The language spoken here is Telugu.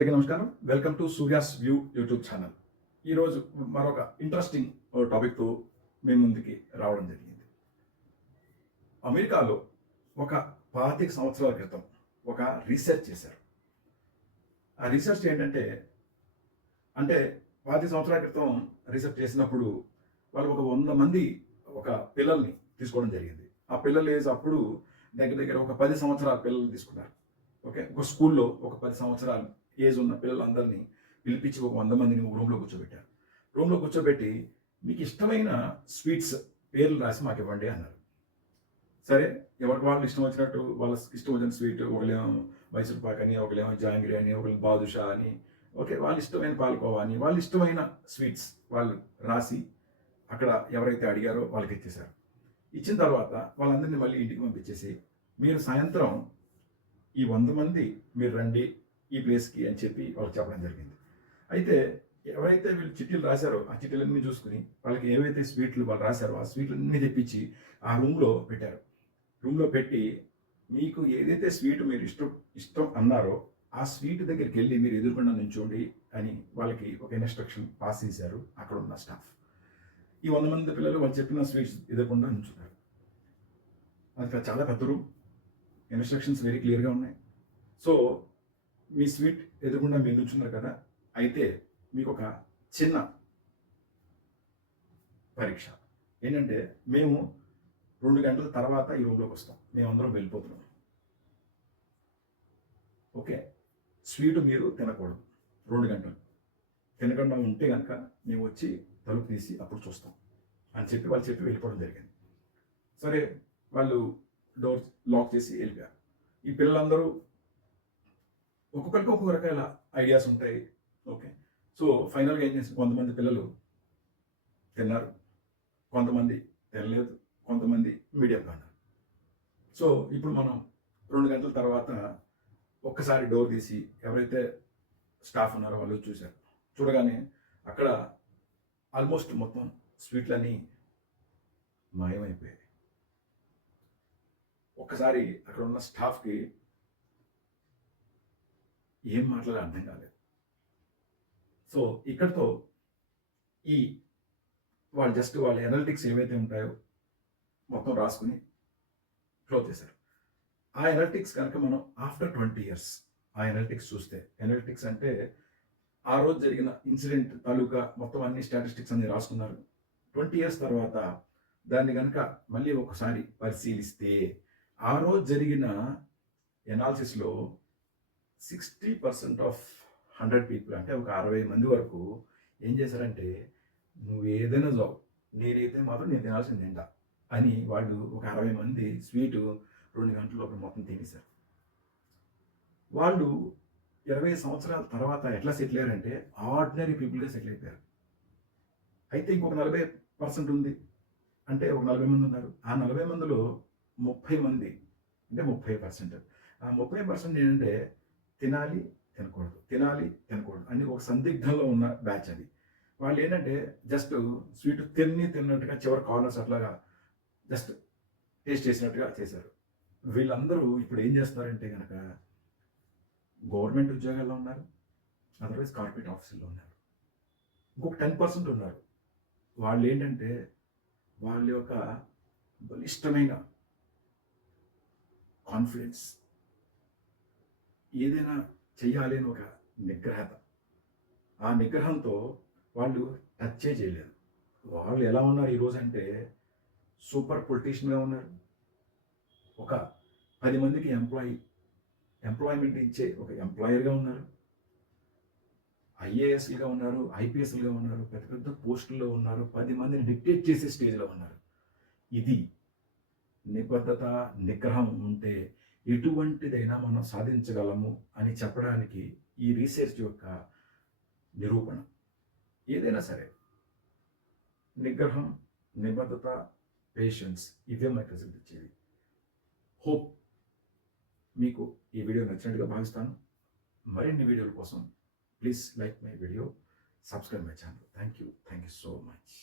అందరికీ నమస్కారం. Welcome to Surya's view YouTube channel. ఈరోజు మరొక ఇంట్రెస్టింగ్ టాపిక్తో మీ ముందుకి రావడం జరిగింది. అమెరికాలో ఒక 25 సంవత్సరాల క్రితం ఒక రీసెర్చ్ చేశారు. ఆ రీసెర్చ్ ఏంటంటే, అంటే 25 సంవత్సరాల క్రితం రీసెర్చ్ చేసినప్పుడు వాళ్ళు ఒక 100 మంది ఒక పిల్లల్ని తీసుకోవడం జరిగింది. ఆ పిల్లల ఏజ్ అప్పుడు దగ్గర దగ్గర ఒక 10 సంవత్సరాల పిల్లల్ని తీసుకున్నారు. ఓకే, ఒక స్కూల్లో ఒక 10 సంవత్సరాలు ఏజ్ ఉన్న పిల్లలందరినీ పిలిపించి ఒక 100 మందిని రూమ్లో కూర్చోబెట్టారు. రూమ్లో కూర్చోబెట్టి మీకు ఇష్టమైన స్వీట్స్ పేర్లు రాసి మాకు ఇవ్వండి అన్నారు. సరే, ఎవరికి వాళ్ళు ఇష్టం వచ్చినట్టు వాళ్ళ ఇష్టం వచ్చిన స్వీట్, ఒకళ్ళేమో మైసూర్ పాక్ అని, ఒకళ్ళేమో జాంగ్రీ అని, ఒకళ్ళు బాదుషా అని, ఓకే, వాళ్ళ ఇష్టమైన పాలకోవా అని, వాళ్ళ ఇష్టమైన స్వీట్స్ వాళ్ళు రాసి అక్కడ ఎవరైతే అడిగారో వాళ్ళకి ఇచ్చేశారు. ఇచ్చిన తర్వాత వాళ్ళందరినీ మళ్ళీ ఇంటికి పంపించేసి, మీరు సాయంత్రం ఈ 100 మంది మీరు రండి ఈ ప్లేస్కి అని చెప్పి వాళ్ళకి చెప్పడం జరిగింది. అయితే ఎవరైతే వీళ్ళు చిట్టీలు రాశారో ఆ చిట్టీలన్నీ చూసుకుని వాళ్ళకి ఏవైతే స్వీట్లు వాళ్ళు రాశారో ఆ స్వీట్లన్నీ తెప్పించి ఆ రూమ్లో పెట్టారు. రూమ్లో పెట్టి మీకు ఏదైతే స్వీట్ మీరు ఇష్టం అన్నారో ఆ స్వీట్ దగ్గరికి వెళ్ళి మీరు ఎదుర్కొండా నించోండి అని వాళ్ళకి ఒక ఇన్స్ట్రక్షన్ పాస్ చేశారు అక్కడ ఉన్న స్టాఫ్. ఈ 100 మంది పిల్లలు వాళ్ళు చెప్పిన స్వీట్స్ ఎదుర్కొండా నించున్నారు. అది చాలా పెద్ద రూమ్, ఇన్స్ట్రక్షన్స్ వెరీ క్లియర్గా ఉన్నాయి. సో మీ స్వీట్ ఎదురుకుండా మీరు నిల్చున్నారు కదా, అయితే మీకు ఒక చిన్న పరీక్ష ఏంటంటే, మేము 2 గంటల తర్వాత ఈ రూమ్లోకి వస్తాం, మేమందరం వెళ్ళిపోతున్నాం. ఓకే, స్వీట్ మీరు తినకూడదు 2 గంటలు. తినకుండా ఉంటే కనుక మేము వచ్చి తలుపు తీసి అప్పుడు చూస్తాం అని చెప్పి వాళ్ళు చెప్పి వెళ్ళిపోవడం జరిగింది. సరే, వాళ్ళు డోర్ లాక్ చేసి వెళ్ళిపోయారు. ఈ పిల్లలందరూ ఒక్కొక్కరికి ఒక్కొక్క రకాల ఐడియాస్ ఉంటాయి. ఓకే, సో ఫైనల్గా ఏం చేసి కొంతమంది పిల్లలు తిన్నారు, కొంతమంది తినలేదు, కొంతమంది మీడియంగా ఉన్నారు. సో ఇప్పుడు మనం 2 గంటల తర్వాత ఒక్కసారి డోర్ తీసి ఎవరైతే స్టాఫ్ ఉన్నారో వాళ్ళు చూశారు. చూడగానే అక్కడ ఆల్మోస్ట్ మొత్తం స్వీట్లన్నీ మాయమైపోయాయి. ఒక్కసారి అక్కడ ఉన్న స్టాఫ్కి ఏం మాట్లాడాలో అర్థం కాలేదు. సో ఇక్కడితో ఈ వాళ్ళ ఎనలిటిక్స్ ఏవైతే ఉంటాయో మొత్తం రాసుకుని క్లోజ్ చేశారు. ఆ ఎనలిటిక్స్ కనుక మనం ఆఫ్టర్ 20 years ఆ ఎనలిటిక్స్ చూస్తే, ఎనలిటిక్స్ అంటే ఆ రోజు జరిగిన ఇన్సిడెంట్ తాలూకా మొత్తం అన్ని స్టాటిస్టిక్స్ అన్ని రాసుకున్నారు. 20 years తర్వాత దాన్ని కనుక మళ్ళీ ఒకసారి పరిశీలిస్తే ఆ రోజు జరిగిన ఎనాలిసిస్లో 60% ఆఫ్ 100 పీపుల్, అంటే ఒక 60 మంది వరకు ఏం చేశారంటే, నువ్వు ఏదైనా జాబ్, నేనైతే మాత్రం నేను తినాల్సింది తింటా అని వాళ్ళు ఒక 60 మంది స్వీటు 2 గంటల లోపల మొత్తం తినేశారు. వాళ్ళు 20 సంవత్సరాల తర్వాత ఎట్లా సెటిల్ అయ్యారంటే ఆర్డినరీ పీపుల్గా సెటిల్ అయిపోయారు. అయితే ఇంకొక 40% ఉంది, అంటే ఒక 40 మంది ఉన్నారు. ఆ 40 మందిలో 30 మంది, అంటే 30%, ఆ 30% ఏంటంటే తినాలి తినకూడదు, తినాలి తినకూడదు అని ఒక సందిగ్ధంలో ఉన్న బ్యాచ్ అది. వాళ్ళు ఏంటంటే జస్ట్ స్వీట్ తిన్నట్టుగా చివరి కార్నర్స్ అట్లాగా జస్ట్ టేస్ట్ చేసినట్టుగా చేశారు. వీళ్ళందరూ ఇప్పుడు ఏం చేస్తున్నారంటే కనుక గవర్నమెంట్ ఉద్యోగాల్లో ఉన్నారు, అదర్వైజ్ కార్పొరేట్ ఆఫీసుల్లో ఉన్నారు. ఇంకొక 10% ఉన్నారు. వాళ్ళు ఏంటంటే వాళ్ళ యొక్క బలిష్టమైన కాన్ఫిడెన్స్, ఏదైనా చెయ్యాలి అని ఒక నిగ్రహత, ఆ నిగ్రహంతో వాళ్ళు టచ్చే చేయలేదు. వాళ్ళు ఎలా ఉన్నారు ఈరోజు అంటే సూపర్ పొలిటీషియన్గా ఉన్నారు, ఒక 10 మందికి ఎంప్లాయ్మెంట్ ఇచ్చే ఒక ఎంప్లాయర్గా ఉన్నారు, ఐఏఎస్లుగా ఉన్నారు, ఐపీఎస్లుగా ఉన్నారు, పెద్ద పెద్ద పోస్టుల్లో ఉన్నారు, 10 మందిని డిక్టేట్ చేసే స్టేజ్లో ఉన్నారు. ఇది నిబద్ధత, నిగ్రహం ఉంటే ఎటువంటిదైనా మనం సాధించగలము అని చెప్పడానికి ఈ రీసెర్చ్ యొక్క నిరూపణ. ఏదైనా సరే నిగ్రహం, నిబద్ధత, పేషెన్స్, ఇవే మనకు రిజల్ట్ ఇచ్చేది. హోప్ మీకు ఈ వీడియో నచ్చినట్టుగా భావిస్తాను. మరిన్ని వీడియోల కోసం please like my video, subscribe my channel. Thank you so much.